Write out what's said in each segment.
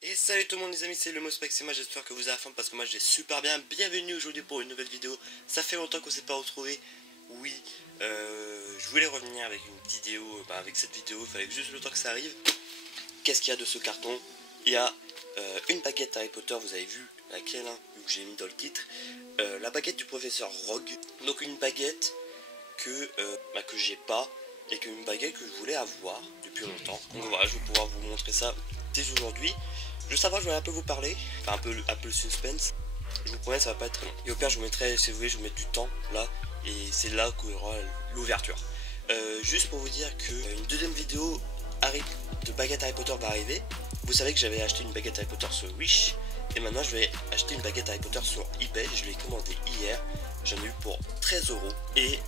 Et salut tout le monde les amis, c'est le Mospex et moi j'espère que vous avez la forme parce que moi je vais super bien. Bienvenue aujourd'hui pour une nouvelle vidéo. Ça fait longtemps qu'on s'est pas retrouvé. Oui, je voulais revenir avec une petite vidéo, avec cette vidéo, il fallait juste le temps que ça arrive. Qu'est-ce qu'il y a de ce carton? Il y a une baguette Harry Potter, vous avez vu laquelle, hein, vu que j'ai mis dans le titre. La baguette du professeur Rogue. Donc une baguette que j'ai pas et une baguette que je voulais avoir depuis longtemps. Donc voilà, je vais pouvoir vous montrer ça dès aujourd'hui. Juste avant, je vais un peu vous parler, enfin un peu le suspense. Je vous promets, ça va pas être très long. Et au pire, je vous mettrai, si vous voulez, je vous mettrai du temps là, et c'est là qu'il y aura l'ouverture. Juste pour vous dire qu'une deuxième vidéo de baguette Harry Potter va arriver. Vous savez que j'avais acheté une baguette Harry Potter sur Wish, et maintenant je vais acheter une baguette Harry Potter sur eBay. Je l'ai commandée hier, j'en ai eu pour 13 €. Et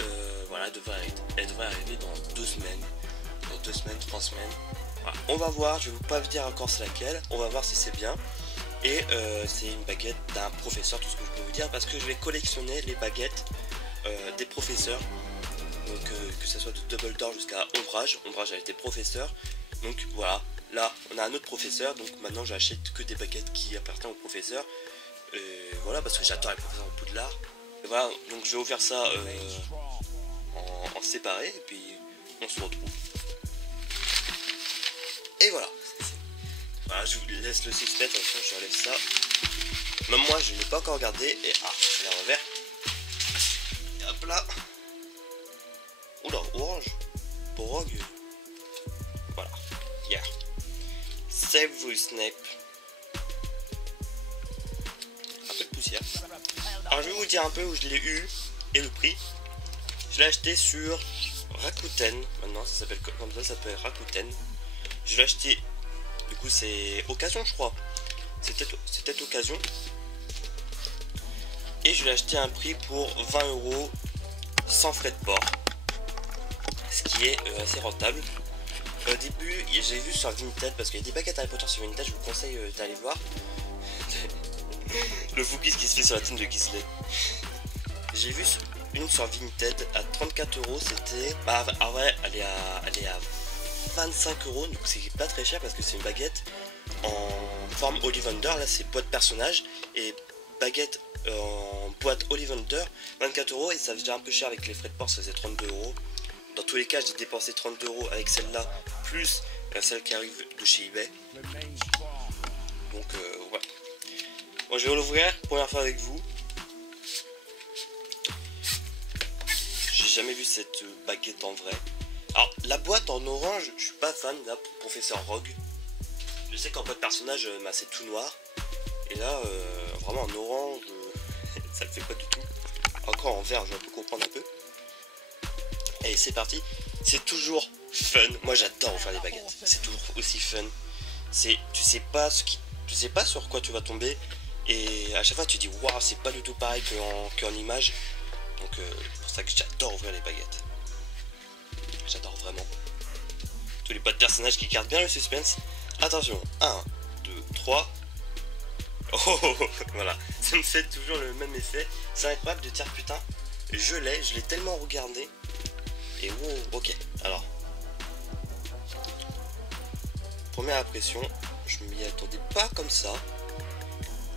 voilà, elle devrait arriver dans 2 semaines, 3 semaines. Voilà. On va voir, je vais pas vous dire encore c'est laquelle, on va voir si c'est bien. Et c'est une baguette d'un professeur, tout ce que je peux vous dire, parce que je vais collectionner les baguettes des professeurs. Donc que ce soit de Dumbledore jusqu'à Ombrage. Ombrage a été professeur. Donc voilà, là on a un autre professeur, donc maintenant j'achète que des baguettes qui appartiennent au professeur. Voilà, parce que j'adore les professeurs au Poudlard. Et voilà, donc je vais vous faire ça en séparé, et puis on se retrouve. Et voilà. Voilà, je vous laisse le suspense, attention, je relève ça. Même moi, je ne l'ai pas encore regardé. Et c'est à l'envers. Et hop là. Oula, orange. Pour Rogue. Voilà. Yeah. Save vous Snape. Un peu de poussière. Alors, je vais vous dire un peu où je l'ai eu et le prix. Je l'ai acheté sur Rakuten. Maintenant, ça s'appelle comme ça s'appelle Rakuten. Je l'ai acheté. Du coup, c'est occasion, je crois. C'était occasion. Et je l'ai acheté à un prix pour 20 € sans frais de port. Ce qui est assez rentable. Au début, j'ai vu sur Vinted, parce qu'il y a des baguettes Harry Potter sur Vinted, je vous conseille d'aller voir. Le focus qui se fait sur la team de Gizlet. J'ai vu une sur Vinted à 34 €, c'était. Ah ouais, elle est à 25 €, donc c'est pas très cher parce que c'est une baguette en forme Ollivander. Là c'est boîte personnage, et baguette en boîte Ollivander 24 €, et ça faisait un peu cher avec les frais de port, ça faisait 32 €. Dans tous les cas, j'ai dépensé 32 € avec celle-là, plus celle qui arrive de chez eBay. Donc ouais. Bon, je vais l'ouvrir, première fois avec vous. J'ai jamais vu cette baguette en vrai. Alors, la boîte en orange, je suis pas fan là pour professeur Rogue. Je sais qu'en boîte personnage, c'est tout noir. Et là, vraiment en orange, ça le fait pas du tout. Encore en vert, je peux comprendre un peu. Et c'est parti. C'est toujours fun. Moi, j'adore faire des baguettes. C'est toujours aussi fun. Tu sais pas sur quoi tu vas tomber. Et à chaque fois, tu dis waouh, c'est pas du tout pareil qu'en image. Donc, c'est pour ça que j'adore ouvrir les baguettes. J'adore vraiment. Tous les boîtes de personnages qui gardent bien le suspense. Attention, 1, 2, 3. Oh, voilà, ça me fait toujours le même effet. C'est incroyable de dire putain, je l'ai tellement regardé. Et wow, ok, alors. Première impression, je m'y attendais pas comme ça.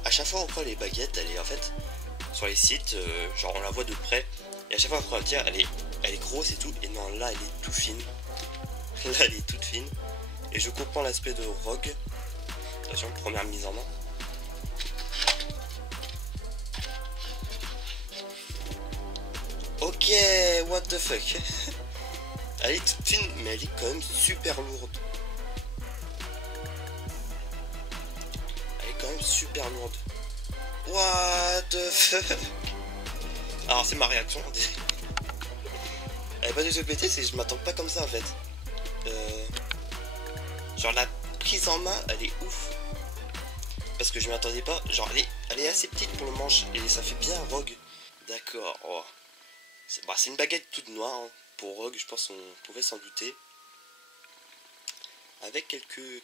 À chaque fois on prend les baguettes, elle est en fait sur les sites, genre on la voit de près. Et à chaque fois on prend la tire, elle est grosse et tout. Et non, là elle est tout fine. Là elle est toute fine. Et je comprends l'aspect de Rogue. Attention, première mise en main. Ok, what the fuck. Elle est toute fine, mais elle est quand même super lourde. Elle est quand même super lourde. What the fuck. Alors c'est ma réaction. Elle est pas du tout pétée, c'est que je m'attends pas comme ça en fait. Genre la prise en main, elle est ouf. Parce que je m'y attendais pas. Genre elle est assez petite pour le manche et ça fait bien Rogue. D'accord. Oh. C'est une baguette toute noire, hein. Pour Rogue, je pense qu'on pouvait s'en douter. Avec quelques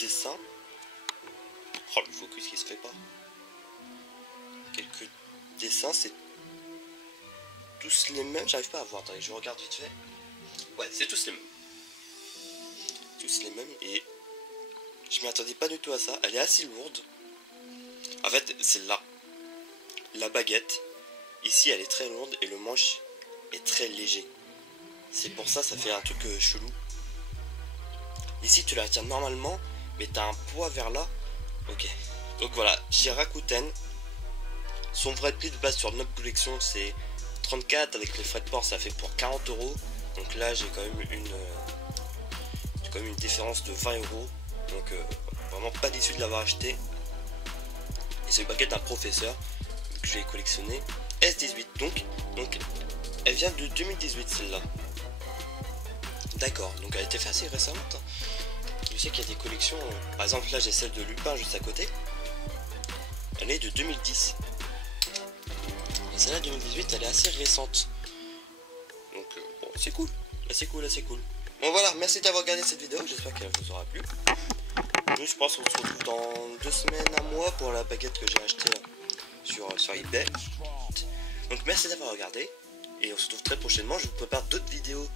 dessins. Oh, le focus qui se fait pas. Quelques dessins, c'est tous les mêmes. J'arrive pas à voir, attendez, je regarde vite fait. Ouais, c'est tous les mêmes. tous les mêmes et je m'y attendais pas du tout à ça. Elle est assez lourde. En fait, c'est là. La baguette. Ici, elle est très lourde et le manche est très léger. C'est pour ça, ça fait un truc chelou. Ici, tu la tiens normalement, mais tu as un poids vers là. Ok. Donc voilà, chez Rakuten, son vrai prix de base sur notre collection, c'est 34. Avec les frais de port, ça fait pour 40 €. Donc là, j'ai quand même une différence de 20 €. Donc vraiment pas déçu de l'avoir acheté. Et c'est une baguette d'un professeur que j'ai collectionné. S18 donc elle vient de 2018 celle-là. D'accord, donc elle a été faite assez récemment. Je sais qu'il y a des collections, par exemple là j'ai celle de Lupin juste à côté. Elle est de 2010. Et celle-là 2018 elle est assez récente. Donc bon, c'est cool. C'est cool. Bon voilà, merci d'avoir regardé cette vidéo, j'espère qu'elle vous aura plu. Nous je pense qu'on se retrouve dans 2 semaines, un mois pour la baguette que j'ai achetée là, sur eBay. Donc merci d'avoir regardé et on se retrouve très prochainement. Je vous prépare d'autres vidéos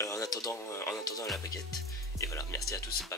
en attendant la baguette. Et voilà, merci à tous, bye bye.